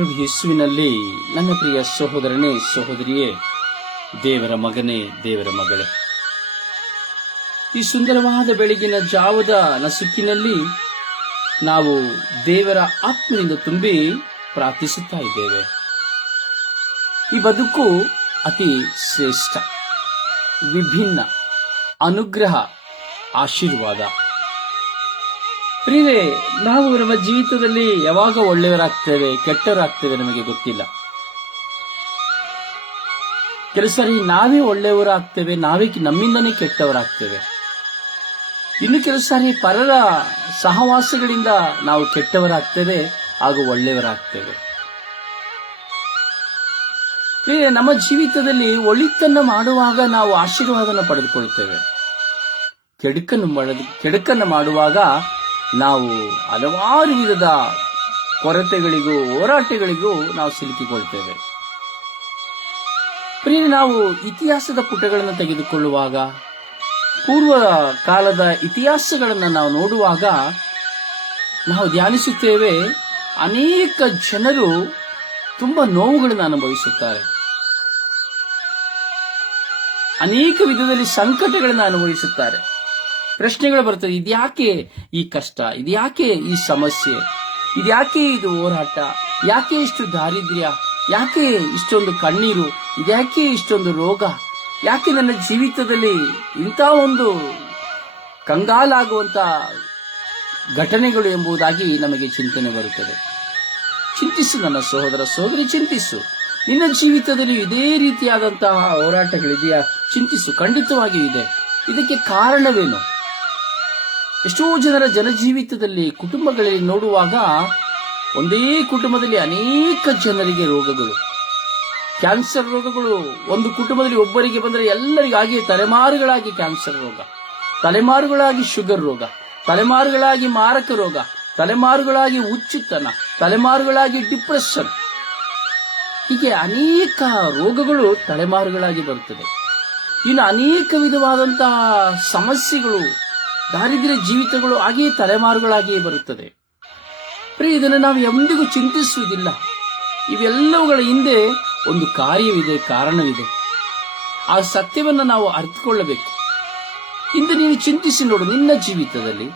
ಯೇಸುವಿನಲ್ಲಿ, ನನ್ನ ಪ್ರಿಯ ಸಹೋದರನೇ, ಸಹೋದರಿಯೇ, ದೇವರ ಮಗನೇ, ದೇವರ ಮಗಳೇ. ಈ ಸುಂದರವಾದ ಬೆಳಗಿನ ಜಾವದ ನಸುಕಿನಲ್ಲಿ ನಾವು ದೇವರ ಆತ್ಮನಿಂದ ತುಂಬಿ ಪ್ರಾರ್ಥಿಸುತ್ತಾ ಇದ್ದೇವೆ. ಈ ಬದುಕು ಅತಿ ಶ್ರೇಷ್ಠ, ವಿಭಿನ್ನ, ಅನುಗ್ರಹ, ಆಶೀರ್ವಾದ. ಪ್ರಿಯರೇ, ನಾವು ನಮ್ಮ ಜೀವಿತದಲ್ಲಿ ಯಾವಾಗ ಒಳ್ಳೆಯವರಾಗ್ತೇವೆ, ಕೆಟ್ಟವರಾಗ್ತೇವೆ ನಮಗೆ ಗೊತ್ತಿಲ್ಲ. ಕೆಲವು ಸಾರಿ ನಾವೇ ಒಳ್ಳೆಯವರಾಗ್ತೇವೆ, ನಾವೇ ನಮ್ಮಿಂದನೇ ಕೆಟ್ಟವರಾಗ್ತೇವೆ. ಇನ್ನು ಕೆಲವು ಸಾರಿ ಪರರ ಸಹವಾಸಗಳಿಂದ ನಾವು ಕೆಟ್ಟವರಾಗ್ತೇವೆ, ಹಾಗೂ ಒಳ್ಳೆಯವರಾಗ್ತೇವೆ. ನಮ್ಮ ಜೀವಿತದಲ್ಲಿ ಒಳಿತನ್ನು ಮಾಡುವಾಗ ನಾವು ಆಶೀರ್ವಾದವನ್ನು ಪಡೆದುಕೊಳ್ಳುತ್ತೇವೆ. ಕೆಡುಕನ್ನು ಕೆಡುಕನ್ನು ಮಾಡುವಾಗ ನಾವು ಹಲವಾರು ವಿಧದ ಕೊರತೆಗಳಿಗೂ ಹೋರಾಟಗಳಿಗೂ ನಾವು ಸಿಲುಕಿಕೊಳ್ತೇವೆ. ಪ್ರಿಯ ನಾವು ಇತಿಹಾಸದ ಪುಟಗಳನ್ನು ತೆಗೆದುಕೊಳ್ಳುವಾಗ, ಪೂರ್ವ ಕಾಲದ ಇತಿಹಾಸಗಳನ್ನು ನಾವು ನೋಡುವಾಗ ನಾವು ಧ್ಯಾನಿಸುತ್ತೇವೆ, ಅನೇಕ ಜನರು ತುಂಬಾ ನೋವುಗಳನ್ನು ಅನುಭವಿಸುತ್ತಾರೆ. ಅನೇಕ ವಿಧದಲ್ಲಿ ಸಂಕಟಗಳನ್ನು ಅನುಭವಿಸುತ್ತಾರೆ. ಪ್ರಶ್ನೆಗಳು ಬರ್ತದೆ ಇದ್ಯಾಕೆ ಈ ಕಷ್ಟ? ಇದ್ಯಾಕೆ ಈ ಸಮಸ್ಯೆ? ಇದ್ಯಾಕೆ ಇದು ಹೋರಾಟ? ಯಾಕೆ ಇಷ್ಟು ದಾರಿದ್ರ್ಯ? ಯಾಕೆ ಇಷ್ಟೊಂದು ಕಣ್ಣೀರು? ಇದ್ಯಾಕೆ ಇಷ್ಟೊಂದು ರೋಗ? ಯಾಕೆ ನನ್ನ ಜೀವಿತದಲ್ಲಿ ಇಂಥ ಒಂದು ಕಂಗಾಲಾಗುವಂತ ಘಟನೆಗಳು ಎಂಬುದಾಗಿ ನಮಗೆ ಚಿಂತನೆ ಬರುತ್ತದೆ. ಚಿಂತಿಸು ನನ್ನ ಸಹೋದರ ಸಹೋದರಿ ಚಿಂತಿಸು. ನಿನ್ನ ಜೀವಿತದಲ್ಲಿ ಇದೇ ರೀತಿಯಾದಂತಹ ಹೋರಾಟಗಳಿದೆಯಾ? ಚಿಂತಿಸು, ಖಂಡಿತವಾಗಿಯೂ ಇದೆ. ಇದಕ್ಕೆ ಕಾರಣವೇನು? ಎಷ್ಟೋ ಜನರ ಜನಜೀವಿತದಲ್ಲಿ ಕುಟುಂಬಗಳಲ್ಲಿ ನೋಡುವಾಗ ಒಂದೇ ಕುಟುಂಬದಲ್ಲಿ ಅನೇಕ ಜನರಿಗೆ ರೋಗಗಳು. ಕ್ಯಾನ್ಸರ್ ರೋಗಗಳು, ಒಂದು ಕುಟುಂಬದಲ್ಲಿ ಒಬ್ಬರಿಗೆ ಬಂದರೆ ಎಲ್ಲರಿಗಾಗಿ ತಲೆಮಾರುಗಳಾಗಿ ಕ್ಯಾನ್ಸರ್ ರೋಗ, ತಲೆಮಾರುಗಳಾಗಿ ಶುಗರ್ ರೋಗ, ತಲೆಮಾರುಗಳಾಗಿ ಮಾರಕ ರೋಗ, ತಲೆಮಾರುಗಳಾಗಿ ಹುಚ್ಚುತನ ತಲೆಮಾರುಗಳಾಗಿ ಡಿಪ್ರೆಷನ್. ಹೀಗೆ ಅನೇಕ ರೋಗಗಳು ತಲೆಮಾರುಗಳಾಗಿ ಬರುತ್ತದೆ ಇನ್ನು ಅನೇಕ ವಿಧವಾದಂತಹ ಸಮಸ್ಯೆಗಳು ದಾರಿದ್ರ್ಯ ಜೀವಿತಗಳು ಹಾಗೆಯೇ ತಲೆಮಾರುಗಳಾಗಿಯೇ ಬರುತ್ತದೆ. ಪ್ರಿಯ, ಇದನ್ನು ನಾವು ಎಂದಿಗೂ ಚಿಂತಿಸುವುದಿಲ್ಲ. ಇವೆಲ್ಲವುಗಳ ಹಿಂದೆ ಒಂದು ಕಾರ್ಯವಿದೆ, ಕಾರಣವಿದೆ. ಆ ಸತ್ಯವನ್ನು ನಾವು ಅರ್ಥಕೊಳ್ಳಬೇಕು ಇಂದು ನೀನು ಚಿಂತಿಸಿ ನೋಡು, ನಿನ್ನ ಜೀವಿತದಲ್ಲಿ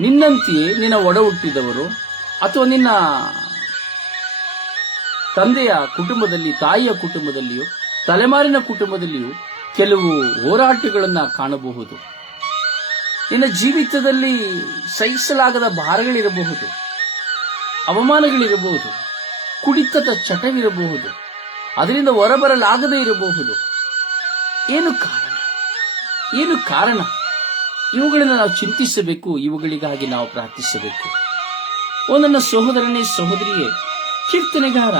ನಿನ್ನಂತೆಯೇ ನಿನ್ನ ಒಡ ಹುಟ್ಟಿದವರು ಅಥವಾ ನಿನ್ನ ತಂದೆಯ ಕುಟುಂಬದಲ್ಲಿ, ತಾಯಿಯ ಕುಟುಂಬದಲ್ಲಿಯೂ, ತಲೆಮಾರಿನ ಕುಟುಂಬದಲ್ಲಿಯೂ ಕೆಲವು ಹೋರಾಟಗಳನ್ನು ಕಾಣಬಹುದು. ನಿನ್ನ ಜೀವಿತದಲ್ಲಿ ಸಹಿಸಲಾಗದ ಭಾರಗಳಿರಬಹುದು, ಅವಮಾನಗಳಿರಬಹುದು, ಕುಡಿತದ ಚಟವಿರಬಹುದು, ಅದರಿಂದ ಹೊರಬರಲಾಗದೇ ಇರಬಹುದು. ಏನು ಕಾರಣ? ಏನು ಕಾರಣ? ಇವುಗಳನ್ನು ನಾವು ಚಿಂತಿಸಬೇಕು, ಇವುಗಳಿಗಾಗಿ ನಾವು ಪ್ರಾರ್ಥಿಸಬೇಕು. ಓ ನನ್ನ ಸಹೋದರನೇ, ಸಹೋದರಿಯೇ, ಕೀರ್ತನೆಗಾರ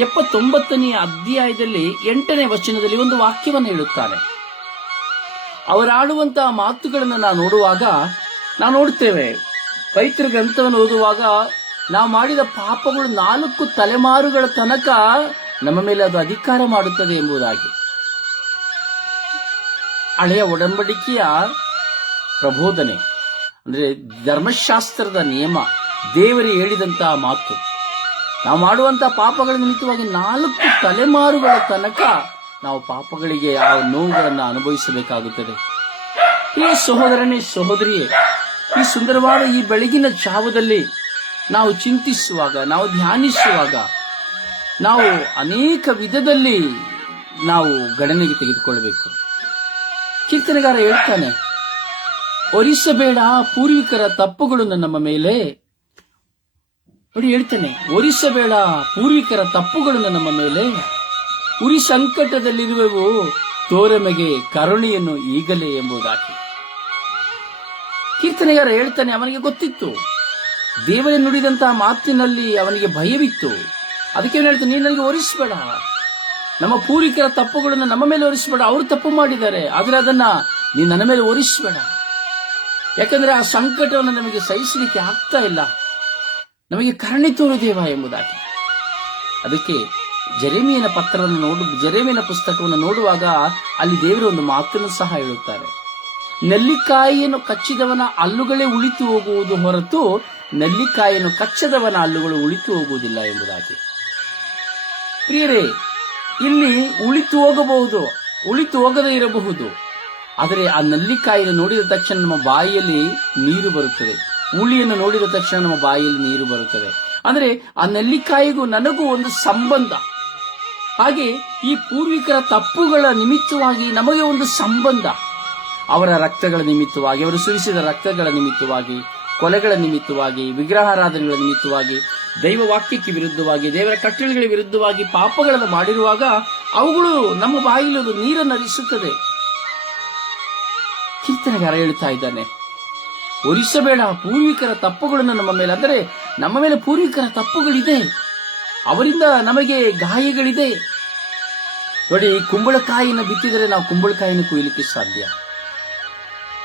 ಎಪ್ಪತ್ತೊಂಬತ್ತನೆಯ ಅಧ್ಯಾಯದಲ್ಲಿ ಎಂಟನೇ ವಚನದಲ್ಲಿ ಒಂದು ವಾಕ್ಯವನ್ನು ಹೇಳುತ್ತಾನೆ. ಅವರಾಡುವಂತಹ ಮಾತುಗಳನ್ನು ನಾವು ನೋಡುವಾಗ ನಾವು ನೋಡ್ತೇವೆ. ಪೈತೃ ಗ್ರಂಥವನ್ನು ಓದುವಾಗ ನಾವು ಮಾಡಿದ ಪಾಪಗಳು ನಾಲ್ಕು ತಲೆಮಾರುಗಳ ತನಕ ನಮ್ಮ ಮೇಲೆ ಅದು ಅಧಿಕಾರ ಮಾಡುತ್ತದೆ ಎಂಬುದಾಗಿ. ಹಳೆಯ ಒಡಂಬಡಿಕೆಯ ಪ್ರಬೋಧನೆ, ಅಂದ್ರೆ ಧರ್ಮಶಾಸ್ತ್ರದ ನಿಯಮ, ದೇವರು ಹೇಳಿದಂತಹ ಮಾತು. ನಾವು ಮಾಡುವಂತಹ ಪಾಪಗಳ ನಿಮಿತ್ತವಾಗಿ ನಾಲ್ಕು ತಲೆಮಾರುಗಳ ತನಕ ನಾವು ಪಾಪಗಳಿಗೆ ಆ ನೋವುಗಳನ್ನು ಅನುಭವಿಸಬೇಕಾಗುತ್ತದೆ. ಈ ಸಹೋದರನೇ, ಸಹೋದರಿಯೇ, ಈ ಸುಂದರವಾದ ಈ ಬೆಳಗಿನ ಜಾವದಲ್ಲಿ ನಾವು ಚಿಂತಿಸುವಾಗ, ನಾವು ಧ್ಯಾನಿಸುವಾಗ, ನಾವು ಅನೇಕ ವಿಧದಲ್ಲಿ ನಾವು ಗಣನೆಗೆ ತೆಗೆದುಕೊಳ್ಳಬೇಕು. ಕೀರ್ತನೆಗಾರ ಹೇಳ್ತಾನೆ, ಒರಿಸಬೇಡ ಪೂರ್ವಿಕರ ತಪ್ಪುಗಳನ್ನು ನಮ್ಮ ಮೇಲೆ. ನೋಡಿ ಹೇಳ್ತಾನೆ, ಒರಿಸಬೇಡ ಪೂರ್ವಿಕರ ತಪ್ಪುಗಳನ್ನು ನಮ್ಮ ಮೇಲೆ. ಉರಿ ಸಂಕಟದಲ್ಲಿರುವೆವು, ತೋರಮೆಗೆ ಕರುಣೆಯನ್ನು ಈಗಲೇ ಎಂಬುದಾಗಿ. ಕೀರ್ತನೆಗಾರ ಹೇಳ್ತಾನೆ, ಅವನಿಗೆ ಗೊತ್ತಿತ್ತು. ದೇವರೇ ನುಡಿದಂತಹ ಮಾತಿನಲ್ಲಿ ಅವನಿಗೆ ಭಯವಿತ್ತು. ಅದಕ್ಕೆ ಹೇಳ್ತಾನೆ, ನೀನು ನನಗೆ ಒರಿಸಬೇಡ ನಮ್ಮ ಪೂರ್ವಿಕರ ತಪ್ಪುಗಳನ್ನು ನಮ್ಮ ಮೇಲೆ ಒರಿಸಬೇಡ ಅವರು ತಪ್ಪು ಮಾಡಿದ್ದಾರೆ. ಆದರೆ ಅದನ್ನ ನೀನು ನನ್ನ ಮೇಲೆ ಒರಿಸಬೇಡ ಯಾಕಂದ್ರೆ ಆ ಸಂಕಟವನ್ನು ನಮಗೆ ಸಹಿಸಲಿಕ್ಕೆ ಆಗ್ತಾ ಇಲ್ಲ. ನಮಗೆ ಕರುಣೆ ತೋರು ದೇವ ಎಂಬುದಾಗಿ. ಅದಕ್ಕೆ ಜೆರೆಮಿಯನ ಪತ್ರವನ್ನು ನೋಡು, ಜೆರೆಮಿಯನ ಪುಸ್ತಕವನ್ನು ನೋಡುವಾಗ ಅಲ್ಲಿ ದೇವರು ಒಂದು ಮಾತನ್ನು ಸಹ ಹೇಳುತ್ತಾರೆ. ನೆಲ್ಲಿಕಾಯಿಯನ್ನು ಕಚ್ಚಿದವನ ಹಲ್ಲುಗಳೇ ಉಳಿತು ಹೋಗುವುದು ಹೊರತು ನೆಲ್ಲಿಕಾಯಿಯನ್ನು ಕಚ್ಚದವನ ಅಲ್ಲುಗಳು ಉಳಿತು ಹೋಗುವುದಿಲ್ಲ ಎಂಬುದಾಗಿ. ಪ್ರಿಯರೇ, ಇಲ್ಲಿ ಉಳಿತು ಹೋಗಬಹುದು, ಉಳಿತು ಹೋಗದೇ ಇರಬಹುದು. ಆದರೆ ಆ ನಲ್ಲಿಕಾಯಿಯನ್ನು ನೋಡಿದ ತಕ್ಷಣ ನಮ್ಮ ಬಾಯಿಯಲ್ಲಿ ನೀರು ಬರುತ್ತದೆ. ಹುಳಿಯನ್ನು ನೋಡಿದ ತಕ್ಷಣ ನಮ್ಮ ಬಾಯಿಯಲ್ಲಿ ನೀರು ಬರುತ್ತದೆ. ಅಂದ್ರೆ ಆ ನೆಲ್ಲಿಕಾಯಿಗೂ ನನಗೂ ಒಂದು ಸಂಬಂಧ. ಹಾಗೆ ಈ ಪೂರ್ವಿಕರ ತಪ್ಪುಗಳ ನಿಮಿತ್ತವಾಗಿ ನಮಗೆ ಒಂದು ಸಂಬಂಧ. ಅವರ ರಕ್ತಗಳ ನಿಮಿತ್ತವಾಗಿ, ಅವರು ಸುರಿಸಿದ ರಕ್ತಗಳ ನಿಮಿತ್ತವಾಗಿ, ಕೊಲೆಗಳ ನಿಮಿತ್ತವಾಗಿ, ವಿಗ್ರಹಾರಾಧನೆಗಳ ನಿಮಿತ್ತವಾಗಿ ದೈವ ವಾಕ್ಯಕ್ಕೆ ವಿರುದ್ಧವಾಗಿ, ದೇವರ ಕಟ್ಟಳೆಗಳ ವಿರುದ್ಧವಾಗಿ ಪಾಪಗಳನ್ನು ಮಾಡಿರುವಾಗ ಅವುಗಳು ನಮ್ಮ ಬಾಯಿಲೊಂದು ನೀರನ್ನು ಹರಿಸುತ್ತದೆ. ಕೀರ್ತನೆಗಾರ ಹೇಳ್ತಾ ಇದ್ದಾನೆ, ಒರಿಸಬೇಡ ಪೂರ್ವಿಕರ ತಪ್ಪುಗಳನ್ನು ನಮ್ಮ ಮೇಲೆ, ಅಂದರೆ ನಮ್ಮ ಮೇಲೆ ಪೂರ್ವಿಕರ ತಪ್ಪುಗಳಿದೆ. ಅವರಿಂದ ನಮಗೆ ಗಾಯಗಳಿದೆ. ನೋಡಿ ಕುಂಬಳಕಾಯಿಯನ್ನು ಬಿತ್ತಿದರೆ ನಾವು ಕುಂಬಳಕಾಯಿಯನ್ನು ಕೊಯ್ಲಿಕ್ಕೆ ಸಾಧ್ಯ.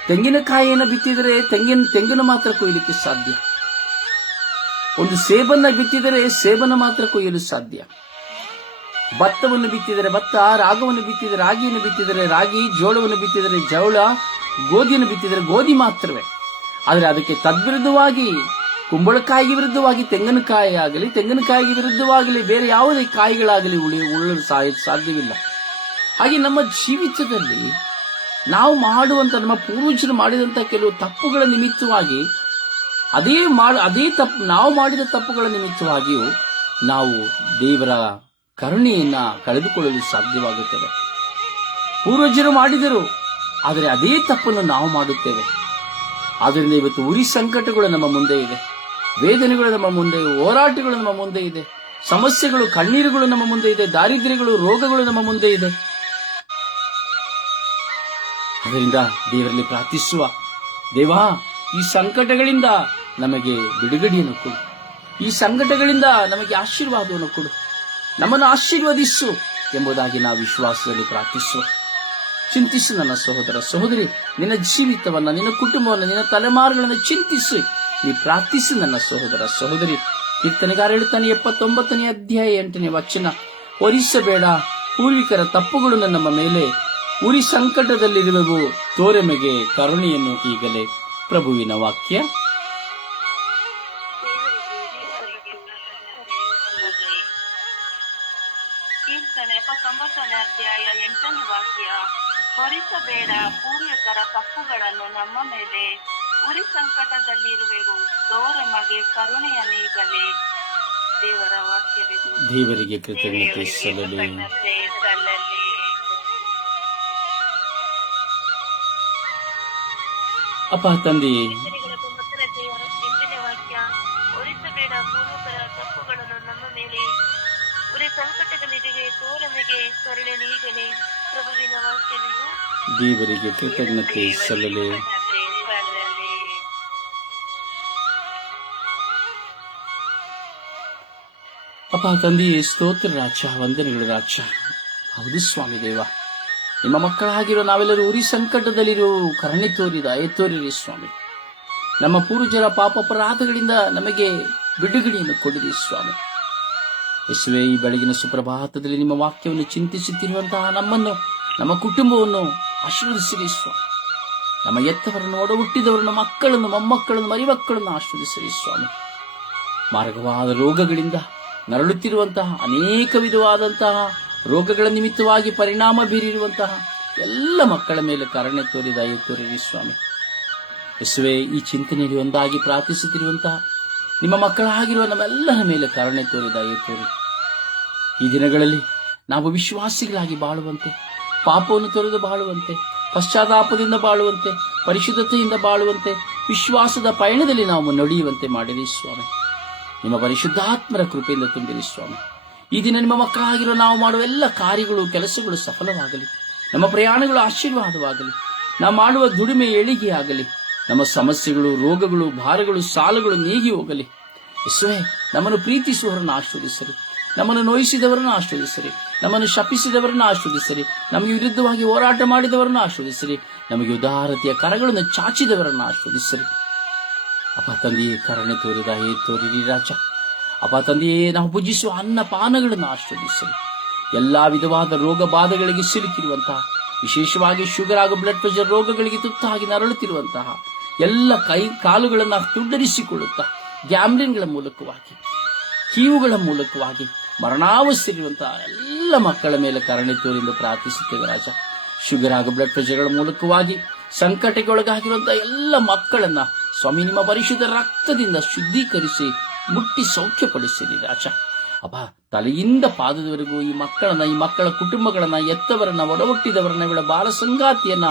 ತೆಂಗಿನಕಾಯಿಯನ್ನು ಬಿತ್ತಿದರೆ ತೆಂಗಿನ ತೆಂಗಿನ ಮಾತ್ರ ಕೊಯ್ಲಿಕ್ಕೆ ಸಾಧ್ಯ. ಒಂದು ಸೇಬನ್ನ ಬಿತ್ತಿದರೆ ಸೇಬನ್ನು ಮಾತ್ರ ಕೊಯ್ಯಲು ಸಾಧ್ಯ. ಭತ್ತವನ್ನು ಬಿತ್ತಿದರೆ ಭತ್ತ, ರಾಗವನ್ನು ಬಿತ್ತಿದರೆ ರಾಗಿಯನ್ನು ಬಿತ್ತಿದರೆ ರಾಗಿ, ಜೋಳವನ್ನು ಬಿತ್ತಿದರೆ ಜೋಳ, ಗೋಧಿಯನ್ನು ಬಿತ್ತಿದರೆ ಗೋಧಿ ಮಾತ್ರವೇ. ಆದರೆ ಅದಕ್ಕೆ ತದ್ವಿರುದ್ಧವಾಗಿ ಕುಂಬಳಕಾಯಿಗೆ ವಿರುದ್ಧವಾಗಿ ತೆಂಗಿನಕಾಯಿ ಆಗಲಿ ತೆಂಗಿನಕಾಯಿಗೆ ವಿರುದ್ಧವಾಗಲಿ ಬೇರೆ ಯಾವುದೇ ಕಾಯಿಗಳಾಗಲಿ ಉಳಿ ಉಳ್ಳಲು ಸಾಯ ಸಾಧ್ಯವಿಲ್ಲ. ಹಾಗೆ ನಮ್ಮ ಜೀವಿತದಲ್ಲಿ ನಾವು ಮಾಡುವಂಥ ನಮ್ಮ ಪೂರ್ವಜರು ಮಾಡಿದಂಥ ಕೆಲವು ತಪ್ಪುಗಳ ನಿಮಿತ್ತವಾಗಿ, ಅದೇ ಮಾಡ, ಅದೇ ತಪ್ಪು ನಾವು ಮಾಡಿದ ತಪ್ಪುಗಳ ನಿಮಿತ್ತವಾಗಿಯೂ ನಾವು ದೇವರ ಕರುಣೆಯನ್ನು ಕಳೆದುಕೊಳ್ಳಲು ಸಾಧ್ಯವಾಗುತ್ತದೆ. ಪೂರ್ವಜರು ಮಾಡಿದರು, ಆದರೆ ಅದೇ ತಪ್ಪನ್ನು ನಾವು ಮಾಡುತ್ತೇವೆ. ಆದ್ದರಿಂದ ಇವತ್ತು ಉರಿ ಸಂಕಟಗಳು ನಮ್ಮ ಮುಂದೆ ಇದೆ. ವೇದನೆಗಳು ನಮ್ಮ ಮುಂದೆ, ಹೋರಾಟಗಳು ನಮ್ಮ ಮುಂದೆ ಇದೆ. ಸಮಸ್ಯೆಗಳು, ಕಣ್ಣೀರುಗಳು ನಮ್ಮ ಮುಂದೆ ಇದೆ. ದಾರಿದ್ರ್ಯಗಳು, ರೋಗಗಳು ನಮ್ಮ ಮುಂದೆ ಇದೆ. ಅದರಿಂದ ದೇವರಲ್ಲಿ ಪ್ರಾರ್ಥಿಸುವ. ದೇವಾ, ಈ ಸಂಕಟಗಳಿಂದ ನಮಗೆ ಬಿಡುಗಡೆಯನ್ನು ಕೊಡು. ಈ ಸಂಕಟಗಳಿಂದ ನಮಗೆ ಆಶೀರ್ವಾದವನ್ನು ಕೊಡು. ನಮ್ಮನ್ನು ಆಶೀರ್ವದಿಸು ಎಂಬುದಾಗಿ ನಾವು ವಿಶ್ವಾಸದಲ್ಲಿ ಪ್ರಾರ್ಥಿಸುವ. ಚಿಂತಿಸು ನನ್ನ ಸಹೋದರ ಸಹೋದರಿ, ನಿನ್ನ ಜೀವಿತವನ್ನ, ನಿನ್ನ ಕುಟುಂಬವನ್ನು, ನಿನ್ನ ತಲೆಮಾರುಗಳನ್ನು ಚಿಂತಿಸಿ. ನೀ ಪ್ರಾರ್ಥಿಸು ನನ್ನ ಸಹೋದರ ಸಹೋದರಿ. ಕೀರ್ತನೆಗಾರ ಹೇಳುತ್ತಾನೆ ಎಪ್ಪತ್ತೊಂಬತ್ತನೇ ಅಧ್ಯಾಯ ಎಂಟನೇ ವಚನ. ಒರಿಸಬೇಡ ಪೂರ್ವಿಕರ ತಪ್ಪುಗಳು ನಮ್ಮ ಮೇಲೆ. ಉರಿ ಸಂಕಟದಲ್ಲಿರುವೆವು, ತೋರೆಮೆಗೆ ಕರುಣೆಯನ್ನು ಈಗಲೇ. ಪ್ರಭುವಿನ ವಾಕ್ಯ. ವಾಕ್ಯ. ಹೊರಿಸಬೇಡ, ಪೂರ್ವಿಕರ ತಪ್ಪುಗಳನ್ನು ನಮ್ಮ ಮೇಲೆ. ಉರಿ ಸಂಕಟದಲ್ಲಿರುವೆವು ತೋರಮಗೆ ಕರುಣೆಯ ನೀಗಲೇ ದೇವರ ವಾಕ್ಯವಿದು ದೇವರಿಗೆ ಕೃತಜ್ಞತೆ ಸಲ್ಲಲಿ. ಅಪ್ಪ ತಂದೆಯೇ ಹೊರಿಸಬೇಡ ಪೂರ್ವಿಕರ ತಪ್ಪುಗಳನ್ನು ನಮ್ಮ ಮೇಲೆ. ಉರಿ ಸಂಕಟದಲ್ಲಿರುವೆ ತೋರಮಗೆ ಕರುಣೆ ನೀಗಲೇ ಪ್ರಭುವಿನ ವಾಕ್ಯವಿದು ದೇವರಿಗೆ ಕೃತಜ್ಞತೆ ಸಲ್ಲಲಿ. ಅಪ್ಪ ತಂದೆಯೇ ಸ್ತೋತ್ರ ರಾಜ ವಂದನೆಗಳು ರಾಜ ಹೌದು ಸ್ವಾಮಿ ದೇವ. ನಿಮ್ಮ ಮಕ್ಕಳಾಗಿರೋ ನಾವೆಲ್ಲರೂ ಉರಿ ಸಂಕಟದಲ್ಲಿರೋ ಕರುಣೆ ತೋರಿದ ದಯೆ ತೋರಿರಿ ಸ್ವಾಮಿ. ನಮ್ಮ ಪೂರ್ವಜರ ಪಾಪ ಅಪರಾಧಗಳಿಂದ ನಮಗೆ ಬಿಡುಗಡೆಯನ್ನು ಕೊಡಿರಿ ಸ್ವಾಮಿ. ಯಶುವೆ ಈ ಬೆಳಗಿನ ಸುಪ್ರಭಾತದಲ್ಲಿ ನಿಮ್ಮ ವಾಕ್ಯವನ್ನು ಚಿಂತಿಸುತ್ತಿರುವಂತಹ ನಮ್ಮನ್ನು, ನಮ್ಮ ಕುಟುಂಬವನ್ನು ಆಶೀರ್ವದಿಸಿರಿ ಸ್ವಾಮಿ. ನಮ್ಮ ಎತ್ತವರನ್ನು ಒಡ ಹುಟ್ಟಿದವರನ್ನು, ಮಕ್ಕಳನ್ನು, ಮೊಮ್ಮಕ್ಕಳನ್ನು, ಮರಿಮಕ್ಕಳನ್ನು ಆಶೀರ್ವದಿಸಿರಿ ಸ್ವಾಮಿ. ಮಾರ್ಗವಾದ ರೋಗಗಳಿಂದ ನರಳುತ್ತಿರುವಂತಹ ಅನೇಕ ವಿಧವಾದಂತಹ ರೋಗಗಳ ನಿಮಿತ್ತವಾಗಿ ಪರಿಣಾಮ ಬೀರಿರುವಂತಹ ಎಲ್ಲ ಮಕ್ಕಳ ಮೇಲೆ ಕರುಣೆ ತೋರಿದ ತೋರಿರಿ ಸ್ವಾಮಿ. ಯಶುವೆ ಈ ಚಿಂತನೆಯಲ್ಲಿ ಒಂದಾಗಿ ಪ್ರಾರ್ಥಿಸುತ್ತಿರುವಂತಹ ನಿಮ್ಮ ಮಕ್ಕಳಾಗಿರುವ ನಮ್ಮೆಲ್ಲರ ಮೇಲೆ ಕರುಣೆ ತೋರಿದ ತೋರಿ ಈ ದಿನಗಳಲ್ಲಿ ನಾವು ವಿಶ್ವಾಸಿಗಳಾಗಿ ಬಾಳುವಂತೆ, ಪಾಪವನ್ನು ತೊರೆದು ಬಾಳುವಂತೆ, ಪಶ್ಚಾತ್ತಾಪದಿಂದ ಬಾಳುವಂತೆ, ಪರಿಶುದ್ಧತೆಯಿಂದ ಬಾಳುವಂತೆ, ವಿಶ್ವಾಸದ ಪಯಣದಲ್ಲಿ ನಾವು ನಡೆಯುವಂತೆ ಮಾಡಿರಿ ಸ್ವಾಮಿ. ನಿಮ್ಮ ಪರಿಶುದ್ಧಾತ್ಮರ ಕೃಪೆಯಿಂದ ತುಂಬಿರಿ ಸ್ವಾಮಿ. ಈ ದಿನ ನಿಮ್ಮ ಮಕ್ಕಳಾಗಿರೋ ನಾವು ಮಾಡುವ ಎಲ್ಲ ಕಾರ್ಯಗಳು, ಕೆಲಸಗಳು ಸಫಲವಾಗಲಿ. ನಮ್ಮ ಪ್ರಯಾಣಗಳು ಆಶೀರ್ವಾದವಾಗಲಿ. ನಾವು ಮಾಡುವ ದುಡಿಮೆ ಏಳಿಗೆ ಆಗಲಿ ನಮ್ಮ ಸಮಸ್ಯೆಗಳು, ರೋಗಗಳು, ಭಾರಗಳು, ಸಾಲಗಳು ನೀಗಿ ಹೋಗಲಿ. ಯೇಸುವೆ, ನಮ್ಮನ್ನು ಪ್ರೀತಿಸುವವರನ್ನು ಆಶ್ರದಿಸರಿ ನಮ್ಮನ್ನು ನೋಯಿಸಿದವರನ್ನು ಆಶ್ರದಿಸರಿ ನಮ್ಮನ್ನು ಶಪಿಸಿದವರನ್ನು ಆಶ್ರದಿಸರಿ ನಮಗೆ ವಿರುದ್ಧವಾಗಿ ಹೋರಾಟ ಮಾಡಿದವರನ್ನು ಆಶ್ರದಿಸರಿ ನಮಗೆ ಉದಾರತೆಯ ಕರಗಳನ್ನು ಚಾಚಿದವರನ್ನು ಆಶ್ರದಿಸರಿ ಅಪ್ಪ ತಂದೆಯೇ ಕರುಣೆ ತೋರಿದ ಹೇ ತೋರಿರಿ ರಾಜ ಅಪ್ಪ ತಂದೆಯೇ ನಾವು ಪೂಜಿಸುವ ಅನ್ನ ಪಾನಗಳನ್ನು ಆಶ್ರದಿಸಲಿ ಎಲ್ಲಾ ವಿಧವಾದ ರೋಗ ಬಾಧೆಗಳಿಗೆ ಸಿಲುಕಿರುವಂತಹ ವಿಶೇಷವಾಗಿ ಶುಗರ್ ಹಾಗೂ ಬ್ಲಡ್ ಪ್ರೆಷರ್ ರೋಗಗಳಿಗೆ ತುತ್ತಾಗಿ ನರಳುತ್ತಿರುವಂತಹ ಎಲ್ಲ ಕೈ ಕಾಲುಗಳನ್ನು ತುಂಡರಿಸಿಕೊಳ್ಳುತ್ತಾ ಗ್ಯಾಮ್ಲಿನ್ಗಳ ಮೂಲಕವಾಗಿ ಕೀವುಗಳ ಮೂಲಕವಾಗಿ ಮರಣಾವಸ್ಥೆಯಿರುವಂತಹ ಎಲ್ಲ ಮಕ್ಕಳ ಮೇಲೆ ಕರುಣೆ ತೋರಿಂದು ಪ್ರಾರ್ಥಿಸುತ್ತೇವೆ ರಾಜ ಶುಗರ್ ಹಾಗೂ ಬ್ಲಡ್ ಪ್ರೆಷರ್ಗಳ ಮೂಲಕವಾಗಿ ಸಂಕಟಕ್ಕೊಳಗಾಗಿರುವಂತಹ ಎಲ್ಲ ಮಕ್ಕಳನ್ನ ಸ್ವಾಮಿ, ನಿಮ್ಮ ಪರಿಶುದ್ಧ ರಕ್ತದಿಂದ ಶುದ್ಧೀಕರಿಸಿ ಮುಟ್ಟಿ ಸೌಖ್ಯಪಡಿಸಿರಿ ರಾಜ. ಅಪ್ಪ, ತಲೆಯಿಂದ ಪಾದದವರೆಗೂ ಈ ಮಕ್ಕಳನ್ನ, ಈ ಮಕ್ಕಳ ಕುಟುಂಬಗಳನ್ನ ಎತ್ತವರನ್ನ ಒಡಹುಟ್ಟಿದವರನ್ನ, ಇವಳ ಬಾಲ ಸಂಗಾತಿಯನ್ನ,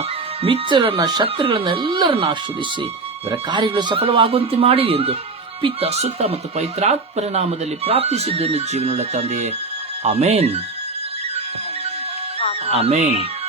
ಮಿತ್ರರನ್ನ, ಶತ್ರುಗಳನ್ನ ಎಲ್ಲರನ್ನ ಆಶ್ರಯಿಸಿ ಇವರ ಕಾರ್ಯಗಳು ಸಫಲವಾಗುವಂತೆ ಮಾಡಿ ಎಂದು ಪಿತ್ತ ಸುತ್ತ ಮತ್ತು ಪೈತ್ರಾತ್ ಪರಿಣಾಮದಲ್ಲಿ ಪ್ರಾರ್ಥಿಸಿದ್ದೇನೆ ಜೀವನ ತಂದೆಯೇ ಅಮೇನ್. ಅಮೇನ್.